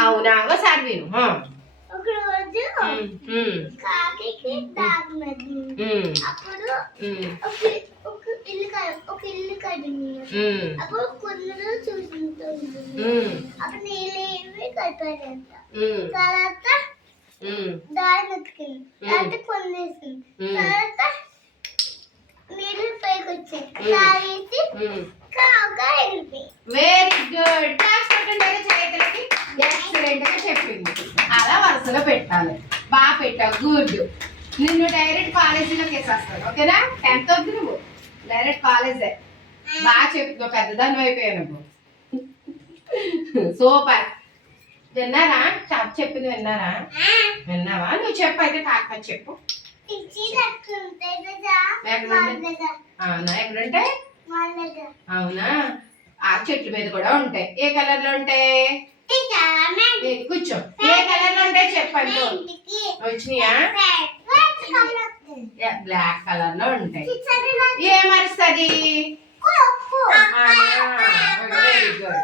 అవునా ఒకసారి విను. ఒక రోజు కాకి దాగినది. అప్పుడు ఒక ఇల్లు కట్టింది. అప్పుడు కొందరు చూసుకుంటుంది. అప్పుడు నీళ్ళేమి కట్టాడంట. తర్వాత దారి ఎత్తుకుంది. తర్వాత కొనేసింది. తర్వాత నీళ్ళు పైకి వచ్చాయి. తాగేసి కాగా ఎగిరిపోయి. Very good. క్లాస్ పెట్టండి చేతులకి. ఎక్సలెంట్ గా చెప్పింది. అలా వరుసలో పెట్టాలి. బాగా పెట్టావు. గుడ్. నిన్ను డైరెక్ట్ కాలేజీలోకి వేసేస్తాను. ఓకేనా? 10th వద్దు నువ్వు డైరెక్ట్ కాలేజే. బాగా చెప్తున్నావు. పెద్దదాన్ని అయిపోయావు నువ్వు. సూపర్. విన్నారా? చెప్పింది విన్నారా? విన్నావా? నువ్వు చెప్పు అయితే. కాకపోతే చెప్పు. ఎక్కడుంటాయి? అవునా? ఆ చెట్ల మీద కూడా ఉంటాయి. ఏ కలర్ లో ఉంటాయి? కూర్చో. ఏ కలర్ లో ఉంటాయి చెప్పండి. వచ్చినాయా? బ్లాక్ కలర్ లో ఉంటాయి. ఏమరుస్తుంది? Very good.